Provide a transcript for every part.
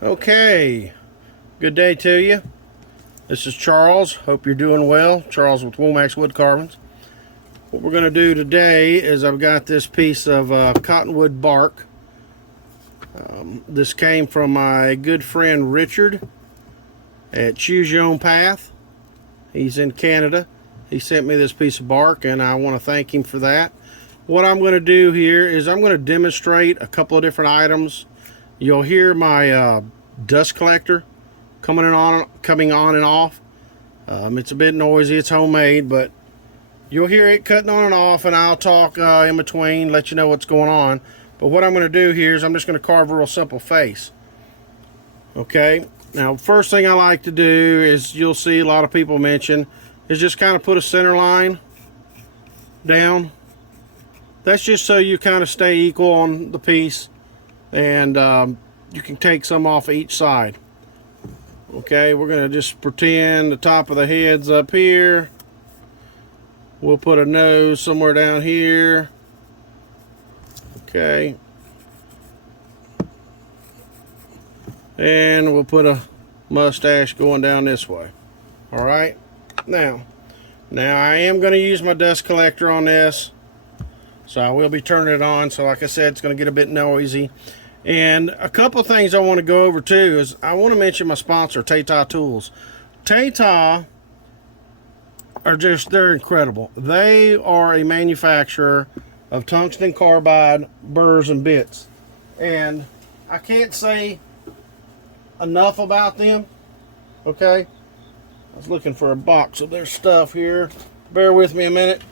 Okay, good day to you. This is Charles. Hope you're doing well. Charles with Womax Wood Carvings. What we're going to do today is I've got this piece of cottonwood bark. This came from my good friend Richard at Choose Your Own Path. He's in Canada. He sent me this piece of bark and I want to thank him for that. What I'm going to do here is I'm going to demonstrate a couple of different items. You'll hear my dust collector coming on and off. It's a bit noisy. It's homemade, but you'll hear it cutting on and off, and I'll talk in between, let you know what's going on. But what I'm going to do here is I'm just going to carve a real simple face. Okay. Now, first thing I like to do is you'll see a lot of people mention is just kind of put a center line down. That's just so you kind of stay equal on the piece. And you can take some off each side. Okay, we're going to just pretend the top of the head's up here. We'll put a nose somewhere down here. Okay. And we'll put a mustache going down this way. Alright, now I am going to use my dust collector on this. So I will be turning it on. So like I said, it's going to get a bit noisy. And a couple things I want to go over too is I want to mention my sponsor, Tata Tools. Tata are they're incredible. They are a manufacturer of tungsten, carbide, burrs, and bits. And I can't say enough about them. Okay. I was looking for a box of their stuff here. Bear with me a minute.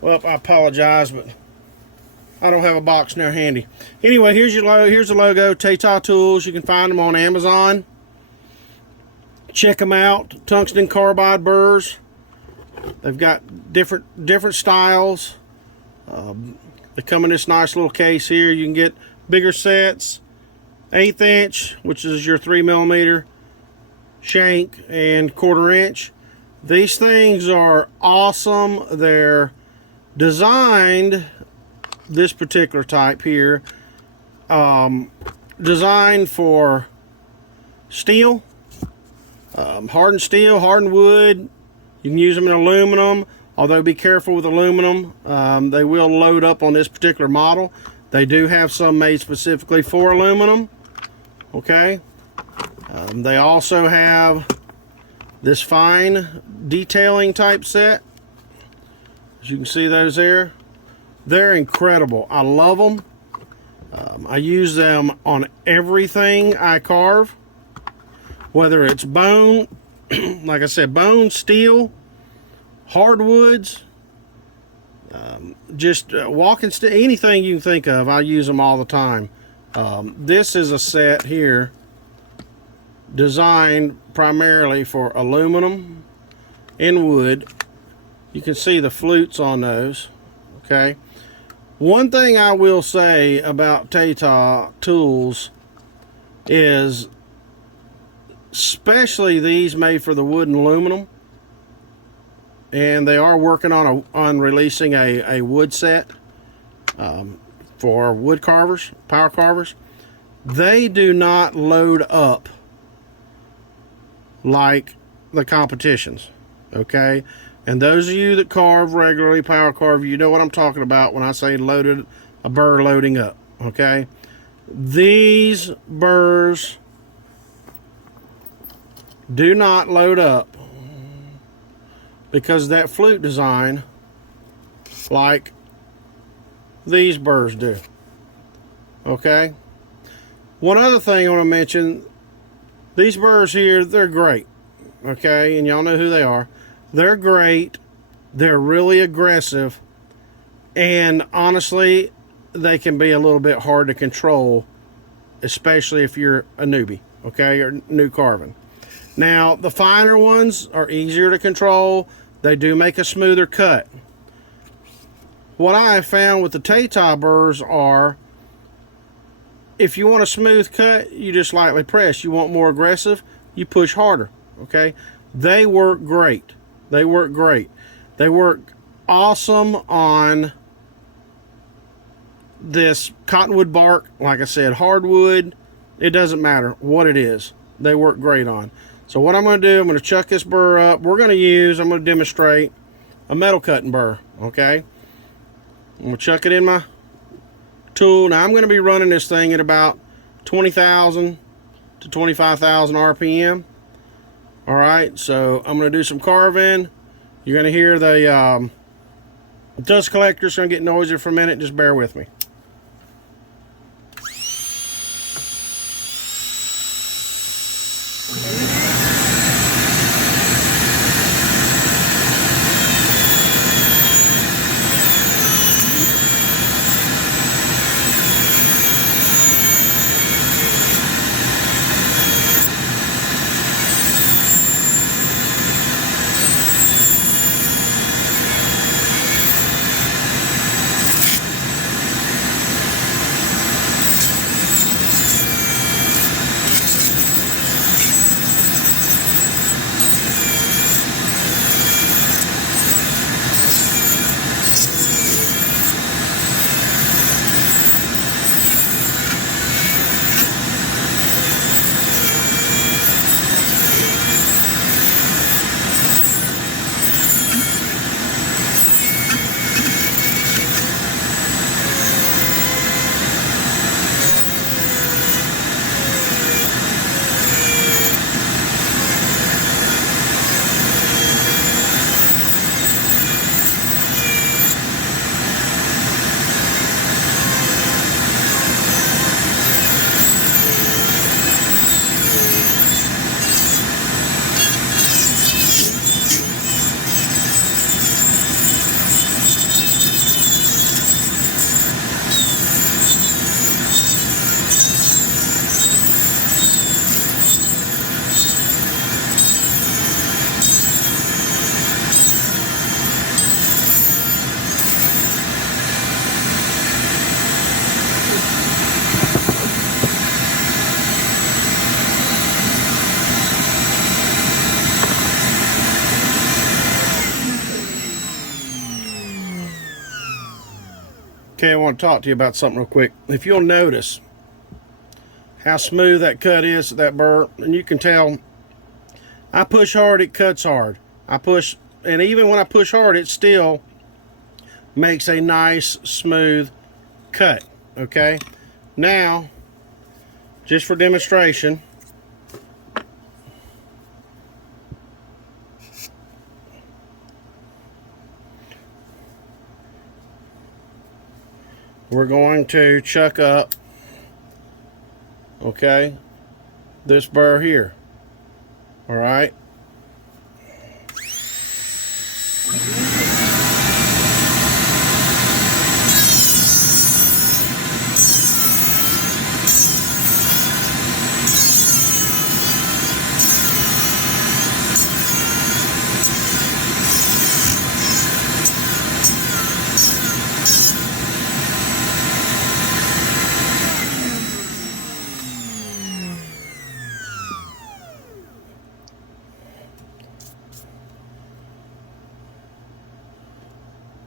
Well, I apologize, but I don't have a box near handy. Anyway, here's the logo, Tata Tools. You can find them on Amazon. Check them out. Tungsten carbide burrs. They've got different styles. They come in this nice little case here. You can get bigger sets, 1/8 inch, which is your 3mm shank, and 1/4 inch. These things are awesome. They're designed, this particular type here, designed for steel, hardened steel, hardened wood. You can use them in aluminum, although be careful with aluminum. They will load up on this particular model. They do have some made specifically for aluminum. Okay. They also have this fine detailing type set. As you can see those there, they're incredible. I love them. I use them on everything I carve, whether it's bone, like I said, bone, steel, hardwoods, just walking stick, anything you can think of. I use them all the time. This is a set here designed primarily for aluminum and wood. You can see the flutes on those. Okay. One thing I will say about Tata Tools is, especially these made for the wood and aluminum, and they are working on releasing a wood set for wood carvers, power carvers. They do not load up like the competitions. Okay. And those of you that carve regularly, power carve, you know what I'm talking about when I say loaded, a burr loading up. Okay. These burrs do not load up because of that flute design like these burrs do. Okay. One other thing I want to mention, these burrs here, they're great. Okay. And y'all know who they are. They're great. They're really aggressive. And honestly, they can be a little bit hard to control, especially if you're a newbie, okay, or new carving. Now, the finer ones are easier to control. They do make a smoother cut. What I have found with the Tata burrs are, if you want a smooth cut, you just lightly press. You want more aggressive, you push harder, okay? They work great. They work great. They work awesome on this cottonwood bark, like I said, hardwood, it doesn't matter what it is. They work great on. So what I'm going to do, I'm going to chuck this burr up. I'm going to demonstrate a metal cutting burr, okay? I'm going to chuck it in my tool. Now I'm going to be running this thing at about 20,000 to 25,000 RPM. All right, so I'm going to do some carving. You're going to hear the dust collector's going to get noisier for a minute. Just bear with me. Okay, I want to talk to you about something real quick. If you'll notice how smooth that cut is, that burr, and you can tell I push hard, it cuts hard. I push, and even when I push hard, it still makes a nice smooth cut. Okay, now just for demonstration, we're going to chuck up, okay, this burr here. All right.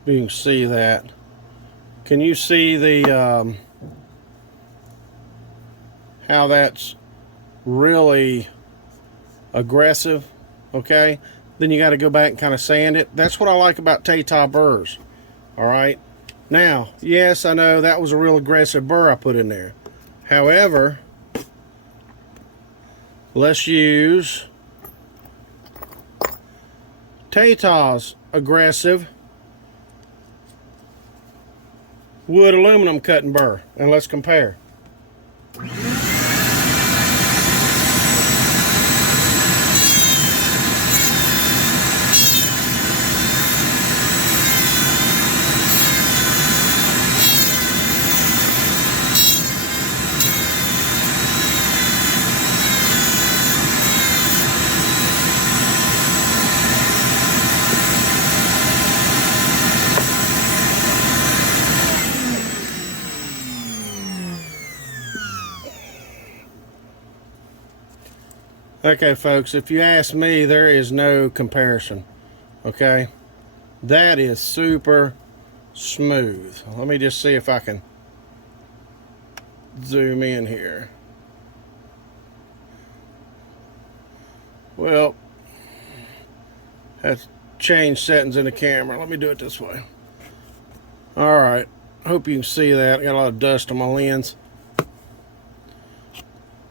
You can see that. Can you see the how that's really aggressive? Okay, then you got to go back and kind of sand it. That's what I like about Tata burrs. All right, now yes, I know that was a real aggressive burr I put in there. However, let's use Tata's aggressive wood aluminum cutting burr, and let's compare. Okay, folks, if you ask me, there is no comparison. Okay, that is super smooth. Let me just see if I can zoom in here. Well, that's change settings in the camera. Let me do it this way. All right. I hope you can see that. I got a lot of dust on my lens.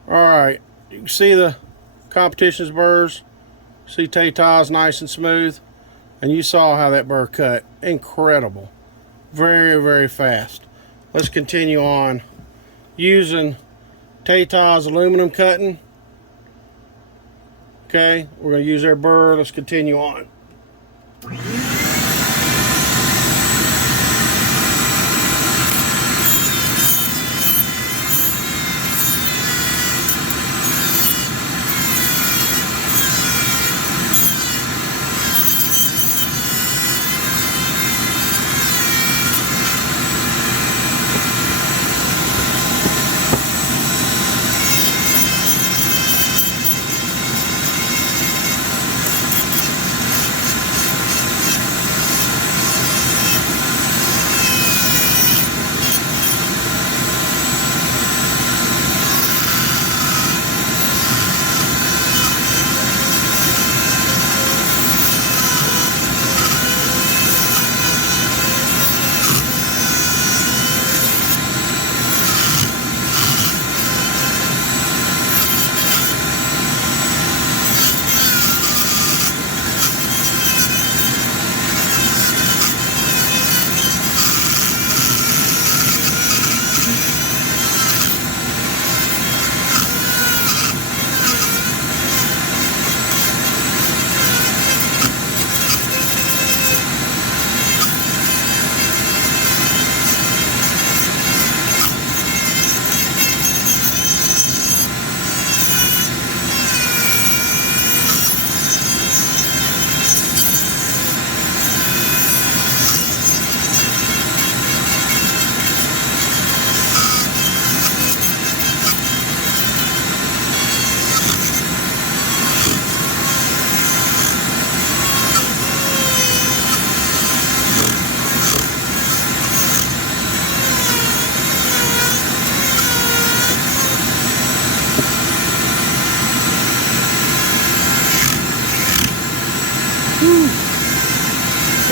All right. You can see the competition's burrs. See Tata is nice and smooth. And you saw how that burr cut. Incredible. Very, very fast. Let's continue on using Tata's aluminum cutting. Okay, we're going to use their burr. Let's continue on.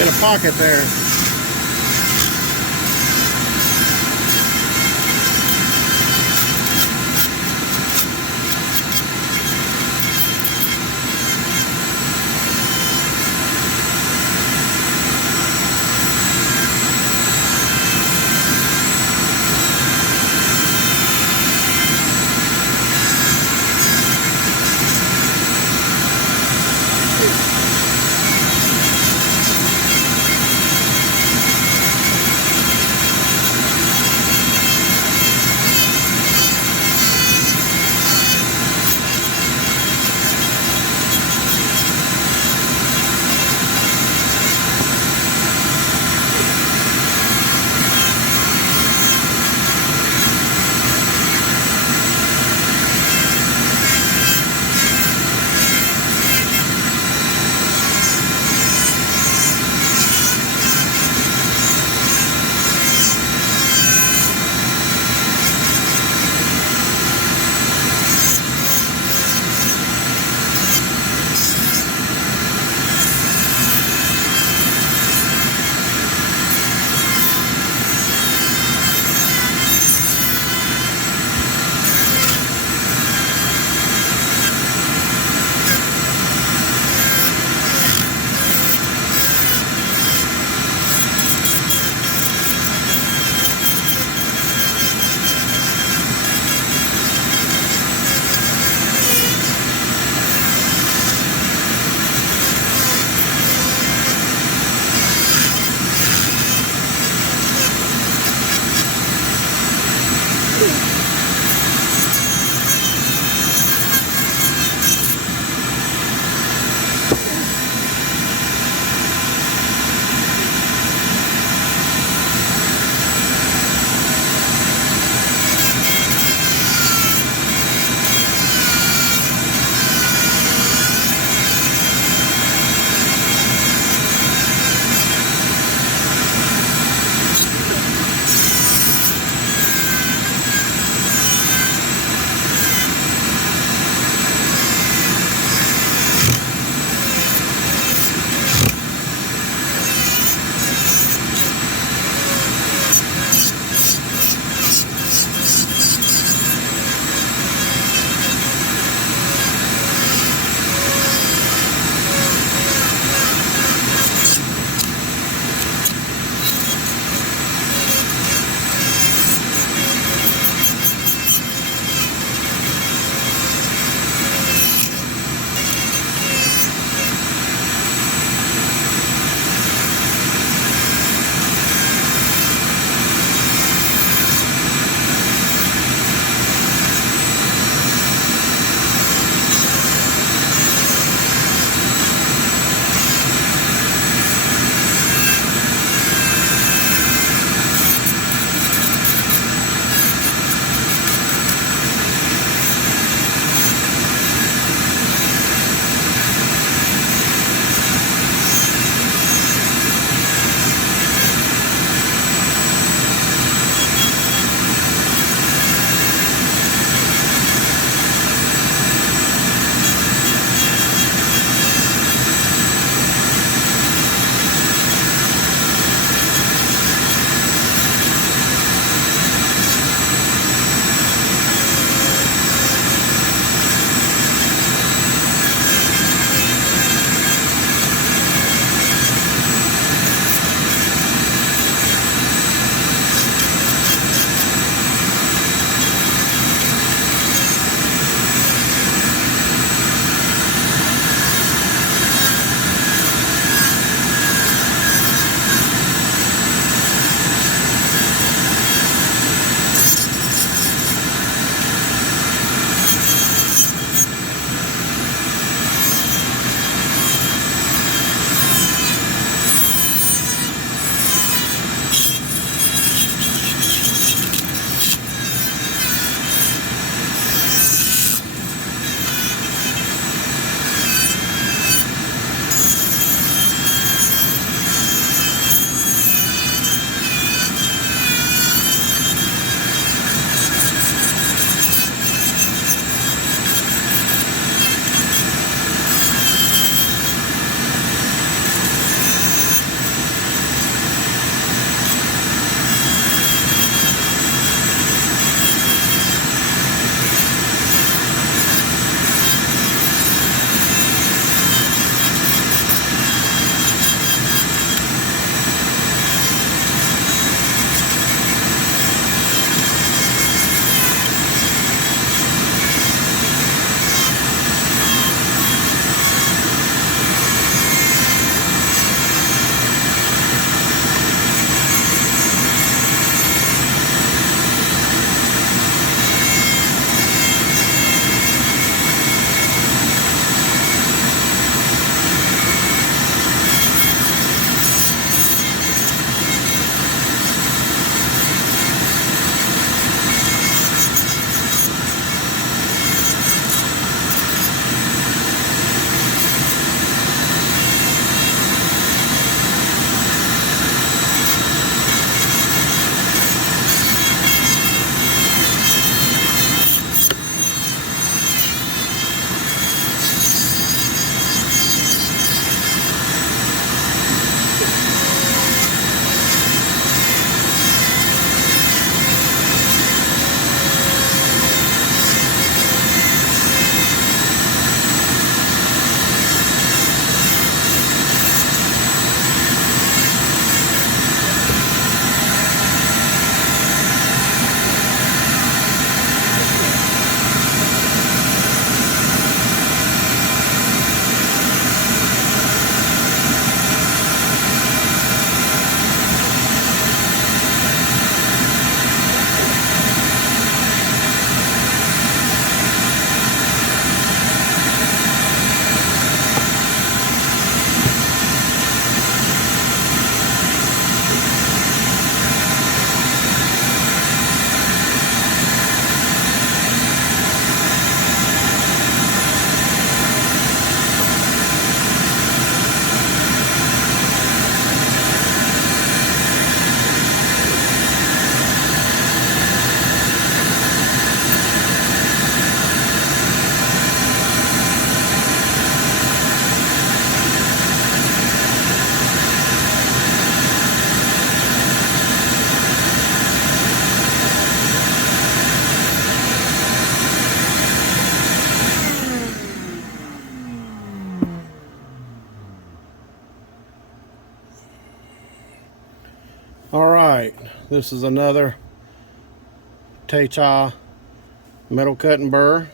In a pocket there. All right, this is another Tata metal cutting burr.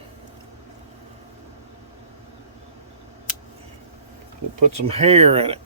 We'll put some hair in it.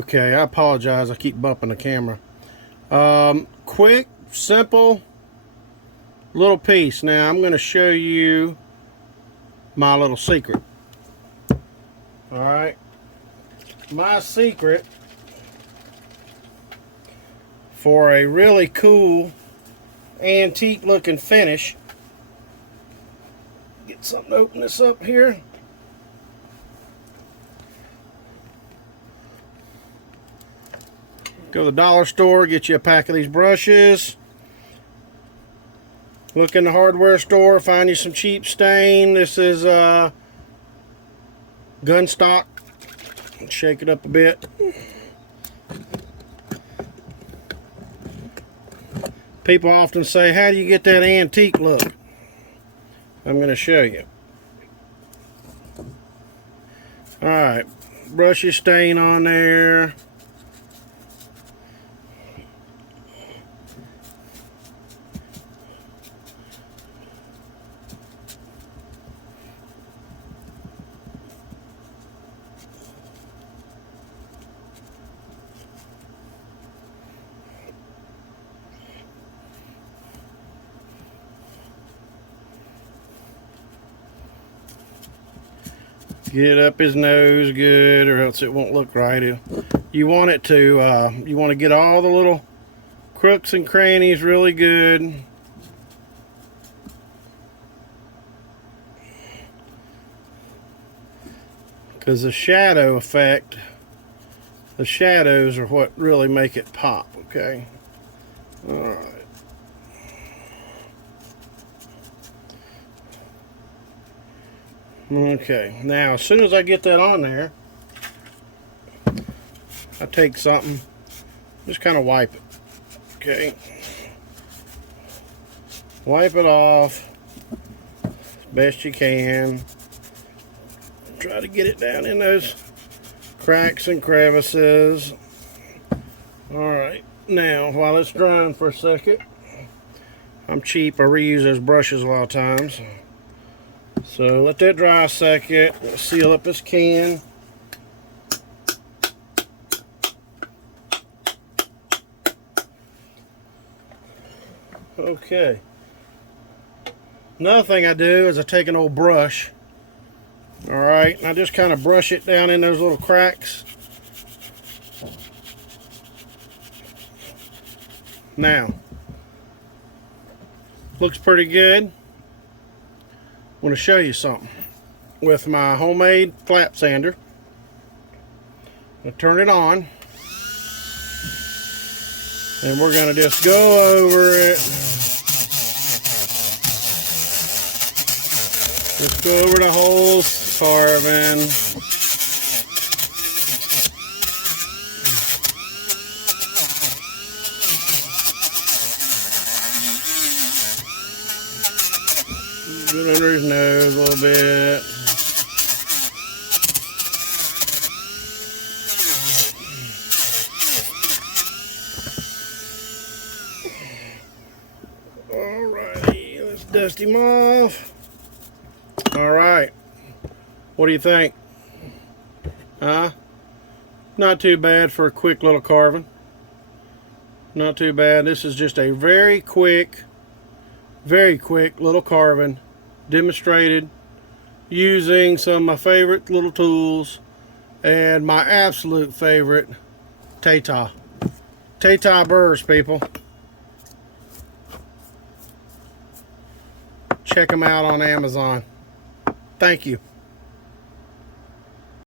Okay, I apologize. I keep bumping the camera. Quick, simple, little piece. Now I'm going to show you my little secret. All right. My secret for a really cool antique looking finish. Get something to open this up here. Go to the dollar store, get you a pack of these brushes. Look in the hardware store, find you some cheap stain. This is gun stock. Shake it up a bit. People often say, how do you get that antique look? I'm going to show you. Alright, brush your stain on there. Get it up his nose good, or else it won't look right. You want it to, you want to get all the little crooks and crannies really good. Because the shadow effect, the shadows are what really make it pop, okay? Alright. Okay, now as soon as I get that on there, I take something, just kind of wipe it, okay? Wipe it off as best you can. Try to get it down in those cracks and crevices. Alright, now while it's drying for a second, I'm cheap, I reuse those brushes a lot of times. So let that dry a second. Seal up this can. Okay. Another thing I do is I take an old brush. Alright, and I just kind of brush it down in those little cracks. Now, looks pretty good. I want to show you something with my homemade flap sander. I'm going to turn it on, and we're going to just go over it. Just go over the whole carving. Get under his nose a little bit. Alrighty, let's dust him off. Alright, what do you think? Huh? Not too bad for a quick little carving. Not too bad. This is just a very quick little carving, demonstrated using some of my favorite little tools and my absolute favorite Tata Burrs, people. Check them out on Amazon. Thank you.